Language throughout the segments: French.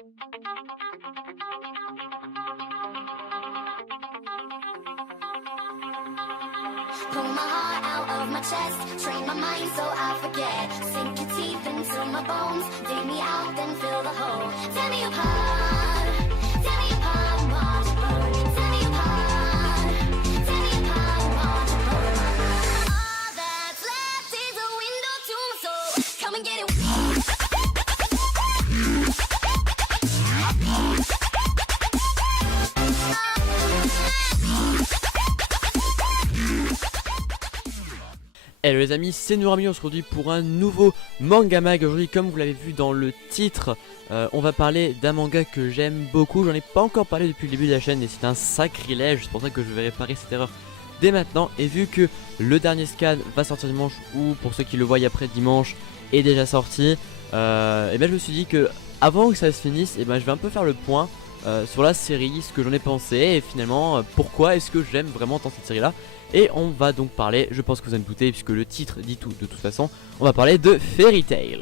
Pull my heart out of my chest, train my mind so I forget. Sink your teeth into my bones, dig me out, then fill the hole. Tear me apart, and watch it burn. Tear me apart, and watch it burn. All that's left is a window to my soul. Come and get it. Hello les amis, c'est Nourami, on se retrouve pour un nouveau manga mag. Aujourd'hui, comme vous l'avez vu dans le titre, on va parler d'un manga que j'aime beaucoup. J'en ai pas encore parlé depuis le début de la chaîne et c'est un sacrilège, c'est pour ça que je vais réparer cette erreur dès maintenant. Et vu que le dernier scan va sortir dimanche, ou pour ceux qui le voient après dimanche est déjà sorti, et ben je me suis dit que avant que ça se finisse, et ben je vais un peu faire le point sur la série, ce que j'en ai pensé et finalement pourquoi est-ce que j'aime vraiment tant cette série là. Et on va donc parler, je pense que vous en doutez puisque le titre dit tout de toute façon, on va parler de Fairy Tail.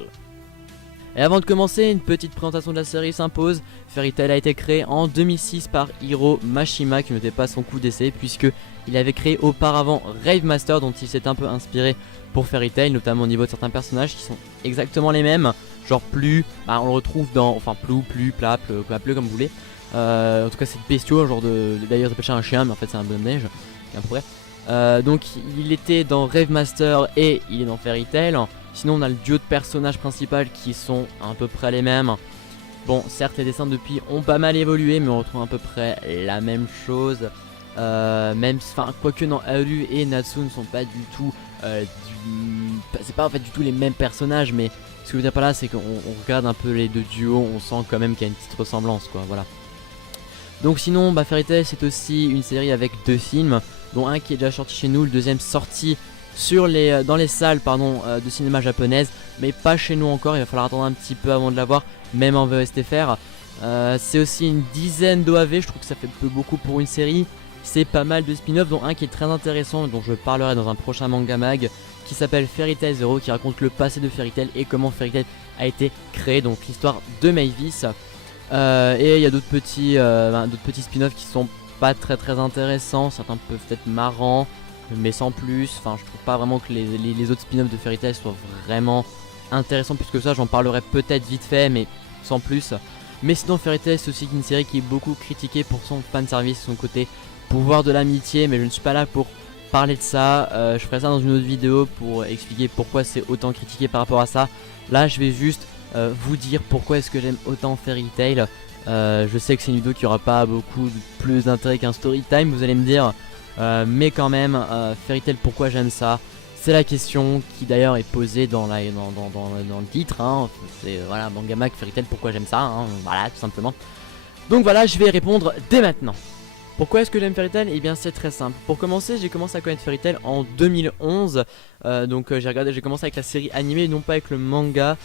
Et avant de commencer, une petite présentation de la série s'impose. Fairy Tail a été créé en 2006 par Hiro Mashima, qui n'était pas son coup d'essai puisque il avait créé auparavant Rave Master, dont il s'est un peu inspiré pour Fairy Tail, notamment au niveau de certains personnages qui sont exactement les mêmes. Genre Plu, on le retrouve dans, enfin Plou, Plu, Plap, Pleu comme vous voulez. En tout cas c'est bestiaux, genre de, d'ailleurs ça s'appelle un chien mais en fait c'est un bonhomme neige, à peu près. Donc il était dans Rave Master et il est dans Fairy Tail. Sinon on a le duo de personnages principaux qui sont à peu près les mêmes. Bon, certes les dessins depuis ont pas mal évolué, mais on retrouve à peu près la même chose. Même, enfin, quoique non, Haru et Natsu ne sont pas du tout c'est pas en fait du tout les mêmes personnages, mais ce que je veux dire par là c'est qu'on regarde un peu les deux duos, on sent quand même qu'il y a une petite ressemblance quoi, voilà. Donc sinon Fairy Tail c'est aussi une série avec deux films, dont un qui est déjà sorti chez nous, le deuxième sorti sur dans les salles de cinéma japonaises, mais pas chez nous encore, il va falloir attendre un petit peu avant de l'avoir, même en VSTFR. C'est aussi une dizaine d'OAV, je trouve que ça fait beaucoup pour une série. C'est pas mal de spin-off, dont un qui est très intéressant, dont je parlerai dans un prochain manga mag, qui s'appelle Fairy Tail Zero, qui raconte le passé de Fairy Tail et comment Fairy Tail a été créé, donc l'histoire de Mavis. Et il y a d'autres petits spin-offs qui sont pas très intéressants, certains peuvent être marrants, mais sans plus. Enfin, je trouve pas vraiment que les autres spin-offs de Fairy Tail soient vraiment intéressants plus que ça. J'en parlerai peut-être vite fait, mais sans plus. Mais sinon, Fairy Tail c'est aussi une série qui est beaucoup critiquée pour son fanservice, son côté pouvoir de l'amitié, mais je ne suis pas là pour parler de ça. Je ferai ça dans une autre vidéo pour expliquer pourquoi c'est autant critiqué par rapport à ça. Là je vais juste vous dire pourquoi est-ce que j'aime autant Fairy Tail. Je sais que c'est une vidéo qui aura pas beaucoup plus d'intérêt qu'un story time, vous allez me dire, mais quand même, Fairy Tail, pourquoi j'aime ça, c'est la question qui d'ailleurs est posée dans le titre, hein. C'est voilà, manga mag Fairy Tail, pourquoi j'aime ça, hein. Voilà, tout simplement. Donc voilà, je vais répondre dès maintenant. Pourquoi est-ce que j'aime Fairy Tail? Eh bien c'est très simple. Pour commencer, j'ai commencé à connaître Fairy Tail en 2011. Donc j'ai commencé avec la série animée, non pas avec le manga.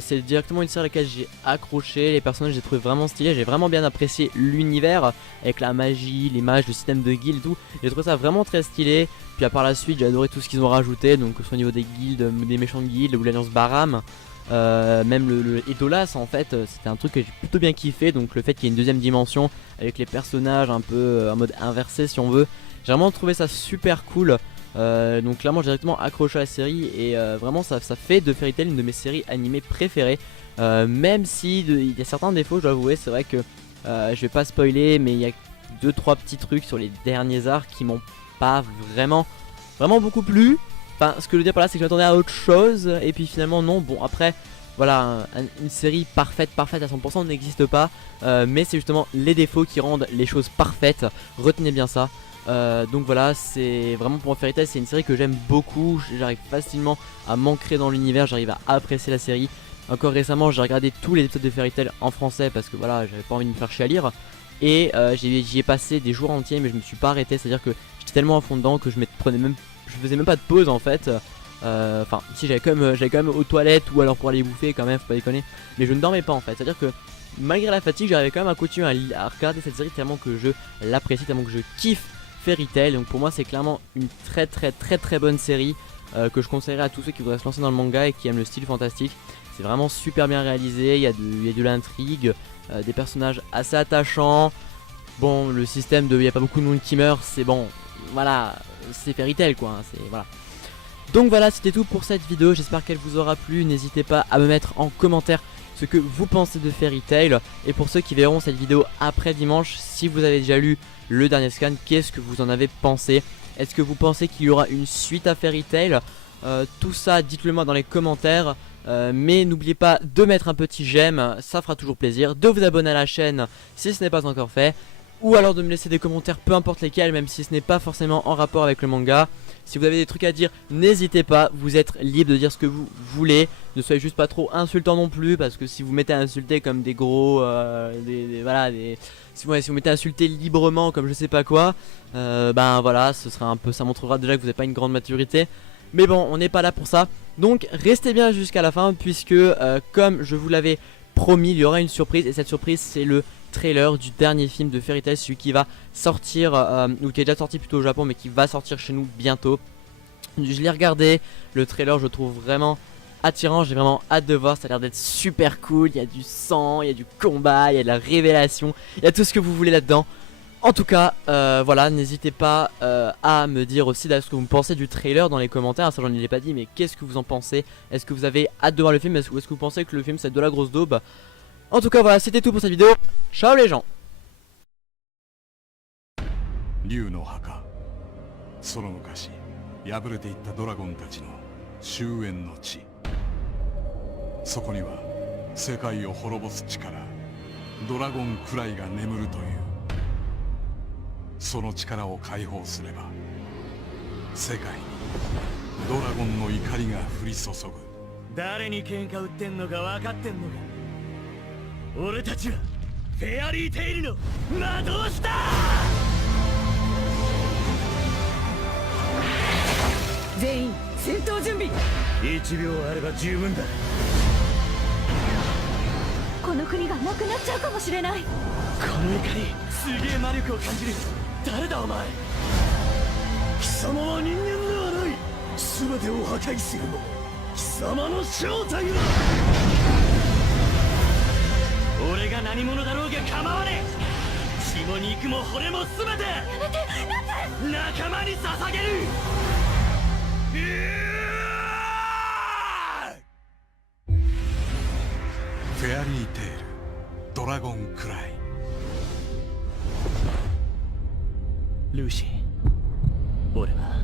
C'est directement une série à laquelle j'ai accroché. Les personnages j'ai trouvé vraiment stylés. J'ai vraiment bien apprécié l'univers avec la magie, les mages, le système de guildes et tout. J'ai trouvé ça vraiment très stylé. Puis par la suite j'ai adoré tout ce qu'ils ont rajouté. Donc que ce soit au niveau des guildes, des méchants de guildes ou l'alliance Baram. Même le Edolas en fait, c'était un truc que j'ai plutôt bien kiffé. Donc le fait qu'il y ait une deuxième dimension avec les personnages un peu en mode inversé si on veut, j'ai vraiment trouvé ça super cool. Donc clairement j'ai directement accroché à la série et vraiment ça fait de Fairy Tail une de mes séries animées préférées. Même si il y a certains défauts, je dois avouer, c'est vrai que je vais pas spoiler, mais il y a 2-3 petits trucs sur les derniers arcs qui m'ont pas vraiment beaucoup plu. Enfin, ce que je veux dire par là c'est que je m'attendais à autre chose et puis finalement non. Bon après voilà, une série parfaite à 100% n'existe pas, mais c'est justement les défauts qui rendent les choses parfaites, retenez bien ça. Donc voilà, c'est vraiment pour Fairy Tail, c'est une série que j'aime beaucoup, j'arrive facilement à m'ancrer dans l'univers, j'arrive à apprécier la série. Encore récemment j'ai regardé tous les épisodes de Fairy Tail en français parce que voilà, j'avais pas envie de me faire chier à lire. Et j'y ai passé des jours entiers mais je me suis pas arrêté, c'est à dire que j'étais tellement à fond dedans que je faisais même pas de pause en fait. Enfin si j'allais quand même aux toilettes ou alors pour aller bouffer quand même, faut pas déconner. Mais je ne dormais pas en fait, c'est à dire que malgré la fatigue j'arrivais quand même à continuer à regarder cette série tellement que je l'apprécie, tellement que je kiffe Fairy Tail. Donc pour moi c'est clairement une très bonne série que je conseillerais à tous ceux qui voudraient se lancer dans le manga et qui aiment le style fantastique. C'est vraiment super bien réalisé, il y a de l'intrigue, des personnages assez attachants. Bon, le système de il n'y a pas beaucoup de monde qui meurt, c'est bon, voilà, c'est Fairy Tail quoi, hein, voilà. Donc voilà, c'était tout pour cette vidéo, j'espère qu'elle vous aura plu, n'hésitez pas à me mettre en commentaire ce que vous pensez de Fairy Tail. Et pour ceux qui verront cette vidéo après dimanche, si vous avez déjà lu le dernier scan, qu'est-ce que vous en avez pensé? Est-ce que vous pensez qu'il y aura une suite à Fairy Tail? Tout ça, dites-le moi dans les commentaires. Mais n'oubliez pas de mettre un petit j'aime, ça fera toujours plaisir. De vous abonner à la chaîne si ce n'est pas encore fait. Ou alors de me laisser des commentaires, peu importe lesquels, même si ce n'est pas forcément en rapport avec le manga. Si vous avez des trucs à dire, n'hésitez pas, vous êtes libre de dire ce que vous voulez. Ne soyez juste pas trop insultant non plus, parce que si vous mettez à insulter comme des gros, si vous mettez à insulter librement comme je sais pas quoi, ben voilà, ce sera un peu, ça montrera déjà que vous n'avez pas une grande maturité. Mais bon, on n'est pas là pour ça. Donc restez bien jusqu'à la fin, puisque comme je vous l'avais promis, il y aura une surprise, et cette surprise c'est le trailer du dernier film de Fairy Tail, celui qui va sortir, ou qui est déjà sorti plutôt au Japon mais qui va sortir chez nous bientôt. Je l'ai regardé, le trailer je le trouve vraiment attirant, j'ai vraiment hâte de voir, ça a l'air d'être super cool, il y a du sang, il y a du combat, il y a de la révélation, il y a tout ce que vous voulez là-dedans. En tout cas, voilà, n'hésitez pas à me dire aussi ce que vous pensez du trailer dans les commentaires. Ça j'en ai pas dit, mais qu'est-ce que vous en pensez? Est-ce que vous avez hâte de voir le film, ou est-ce que vous pensez que le film c'est de la grosse daube? En tout cas voilà, c'était tout pour cette vidéo. Ciao les gens. 竜の墓、その昔敗れていったドラゴンたちの終焉の地。そこには世界を滅ぼす力、ドラゴンクライが眠るという。その力を解放すれば世界にドラゴンの怒りが降り注ぐ。誰に喧嘩売ってんのか分かってんのか。俺たちはフェアリーテイルの魔導士だ。全員戦闘準備。1秒あれば十分だ。この国がなくなっちゃうかもしれない。この怒りすげえ魔力を感じる。誰だお前。貴様は人間ではない。全てを破壊するの貴様の正体は。俺が何者だろうが構わねえ。血も肉も骨も全てやめて、仲間に捧げる。フェアリーテール、ドラゴンクライ。ルーシー、俺は